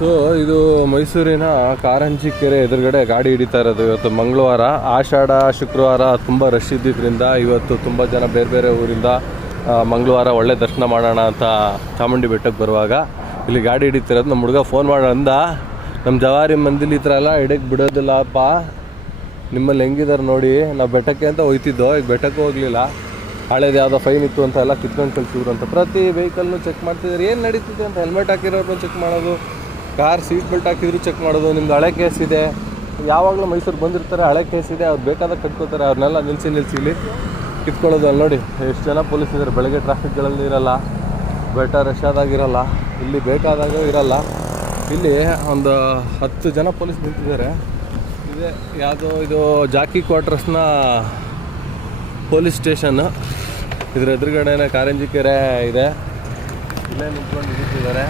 So ಇದು ಮೈಸೂರಿನ ಕಾರಂಜಿ ಕೆರೆ ಎದುರುಗಡೆ ಗಾಡಿ ಹಿಡಿತಾ ಇರೋದು. ಇವತ್ತು ಮಂಗಳವಾರ, ಆಷಾಢ ಶುಕ್ರವಾರ ತುಂಬ ರಶ್ ಇದ್ದಿದ್ದರಿಂದ ಇವತ್ತು ತುಂಬ ಜನ ಬೇರೆ ಬೇರೆ ಊರಿಂದ ಮಂಗಳವಾರ ಒಳ್ಳೆ ದರ್ಶನ ಮಾಡೋಣ ಅಂತ ಚಾಮುಂಡಿ ಬೆಟ್ಟಕ್ಕೆ ಬರುವಾಗ ಇಲ್ಲಿ ಗಾಡಿ ಹಿಡಿತಿರೋದು. ನಮ್ಮ ಹುಡುಗ ಫೋನ್ ಮಾಡೋಣ ಅಂದ, ನಮ್ಮ ಜವಾರಿ ಮಂದಿಲಿ ಈ ಥರ ಎಲ್ಲ ಹಿಡಕ್ಕೆ ಬಿಡೋದಿಲ್ಲಪ್ಪ, ನಿಮ್ಮಲ್ಲಿ ಹೆಂಗಿದ್ದಾರೆ ನೋಡಿ, ನಾವು ಬೆಟ್ಟಕ್ಕೆ ಅಂತ ಹೋಯ್ತಿದ್ದೋ, ಈಗ ಬೆಟ್ಟಕ್ಕೆ ಹೋಗಲಿಲ್ಲ, ಹಳೇದು ಯಾವುದೋ ಫೈನ್ ಇತ್ತು ಅಂತ ಎಲ್ಲ ಕಿತ್ಕೊಂಡು ಕಳಿಸಿದ್ರು ಅಂತ. ಪ್ರತಿ ವೆಹಿಕಲ್ನು ಚೆಕ್ ಮಾಡ್ತಿದ್ದಾರೆ, ಏನು ನಡೀತಿದೆ ಅಂತ. ಹೆಲ್ಮೆಟ್ ಹಾಕಿರೋರ್ನು ಚೆಕ್ ಮಾಡೋದು, ಕಾರ್ ಸೀಟ್ ಬೆಲ್ಟ್ ಹಾಕಿದ್ರು ಚೆಕ್ ಮಾಡೋದು. ನಿಮ್ದು ಹಳೆ ಕೇಸ್ ಇದೆ, ಯಾವಾಗಲೂ ಮೈಸೂರಿಗೆ ಬಂದಿರ್ತಾರೆ, ಹಳೆ ಕೇಸ್ ಇದೆ, ಅವ್ರು ಬೇಕಾದಾಗ ಕಟ್ಕೋತಾರೆ, ಅವ್ರನ್ನೆಲ್ಲ ನಿಲ್ಲಿಸಿ ಇಲ್ಲಿ ಕಿತ್ಕೊಳ್ಳೋದು. ಅಲ್ಲಿ ನೋಡಿ ಎಷ್ಟು ಜನ ಪೊಲೀಸ್ ಇದ್ದಾರೆ. ಬೆಳಗ್ಗೆ ಟ್ರಾಫಿಕ್ಗಳಲ್ಲಿ ಇರಲ್ಲ, ಬೆಟ್ಟ ರಶ್ ಆದಾಗಿರಲ್ಲ, ಇಲ್ಲಿ ಬೇಕಾದಾಗ ಇರಲ್ಲ. ಇಲ್ಲಿ ಒಂದು 10 ಜನ ಪೊಲೀಸ್ ನಿಂತಿದ್ದಾರೆ. ಇದೆ ಯಾವುದೋ ಇದು ಜಾಕಿ ಕ್ವಾರ್ಟರ್ಸ್ನ ಪೊಲೀಸ್ ಸ್ಟೇಷನ್ನು. ಇದ್ರ ಎದುರುಗಡೆನೇ ಕಾರಂಜಿ ಕೆರೆ ಇದೆ, ಇಲ್ಲೇ ನಿಂತ್ಕೊಂಡು ನಿಂತಿದ್ದಾರೆ.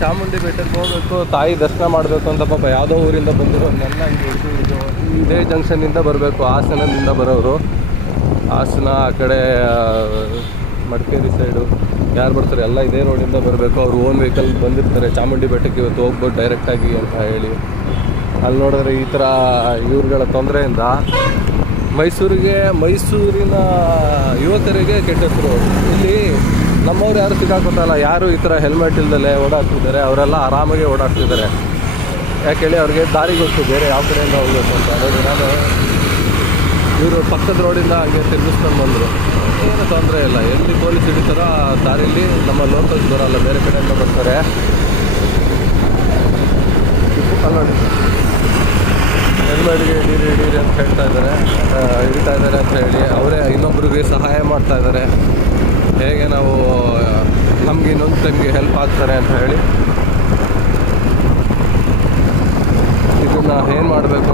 ಚಾಮುಂಡಿ ಬೆಟ್ಟಕ್ಕೆ ಹೋಗಬೇಕು, ತಾಯಿ ದರ್ಶನ ಮಾಡಬೇಕು ಅಂತ ಪಾಪ ಯಾವುದೋ ಊರಿಂದ ಬಂದಿರೋ ನನ್ನ ಇದು ಇದೇ ಜಂಕ್ಷನ್ನಿಂದ ಬರಬೇಕು, ಹಾಸನದಿಂದ ಬರೋರು. ಹಾಸನ ಆ ಕಡೆ ಮಡಿಕೇರಿ ಸೈಡು ಯಾರು ಬರ್ತಾರೆ ಎಲ್ಲ ಇದೇ ರೋಡಿಂದ ಬರಬೇಕು. ಅವ್ರು ಓನ್ ವೆಹಿಕಲ್ ಬಂದಿರ್ತಾರೆ. ಚಾಮುಂಡಿ ಬೆಟ್ಟಕ್ಕೆ ಇವತ್ತು ಹೋಗ್ಬೋದು ಡೈರೆಕ್ಟಾಗಿ ಅಂತ ಹೇಳಿ. ಅಲ್ಲಿ ನೋಡಿದ್ರೆ ಈ ಥರ ಇವ್ರುಗಳ ತೊಂದರೆಯಿಂದ ಮೈಸೂರಿನ ಯುವಕರಿಗೆ ಕೆಟ್ಟ ಹೆಸರು. ಇಲ್ಲಿ ನಮ್ಮವ್ರು ಯಾರು ಸಿಕ್ಕಾಕೋತಲ್ಲ, ಯಾರು ಈ ಥರ ಹೆಲ್ಮೆಟ್ ಇಲ್ದಲೆ ಓಡಾಡ್ತಿದ್ದಾರೆ, ಅವರೆಲ್ಲ ಆರಾಮಾಗಿ ಓಡಾಡ್ತಿದ್ದಾರೆ. ಯಾಕೆ ಹೇಳಿ, ಅವ್ರಿಗೆ ದಾರಿ ಗೊತ್ತು, ಬೇರೆ ಯಾವ ಕಡೆಯಿಂದ ಹೋಗ್ಬೇಕು ಅಂತ. ನೋಡಿ, ನಾನು ಇವರು ಪಕ್ಕದ ರೋಡಿಂದ ಹಾಗೆ ತಿರ್ಗಿಸ್ಕೊಂಡು ಬಂದರು, ಏನು ತೊಂದರೆ ಇಲ್ಲ. ಎಲ್ಲಿ ಪೊಲೀಸ್ ಹಿಡಿತಾರೋ ಆ ದಾರಿಯಲ್ಲಿ ನಮ್ಮ ಲೋಕಲ್ಸ್ ಬರೋಲ್ಲ, ಬೇರೆ ಕಡೆಯಿಂದ ಬರ್ತಾರೆ. ನೋಡಿ, ಹೆಲ್ಮೆಟ್ಗೆ ಹಿಡೀರಿ ಅಂತ ಹಿಡಿತಾ ಇದ್ದಾರೆ ಅಂತ ಹೇಳಿ ಅವರೇ ಇನ್ನೊಬ್ರಿಗೆ ಸಹಾಯ ಮಾಡ್ತಾ ಇದ್ದಾರೆ. ಹೇಗೆ ನಾವು ನಮ್ಗೆ ಇನ್ನೊಂದು ಟೈಮ್ಗೆ ಹೆಲ್ಪ್ ಆಗ್ತಾರೆ ಅಂತ ಹೇಳಿ ಇದನ್ನು ಏನು ಮಾಡಬೇಕು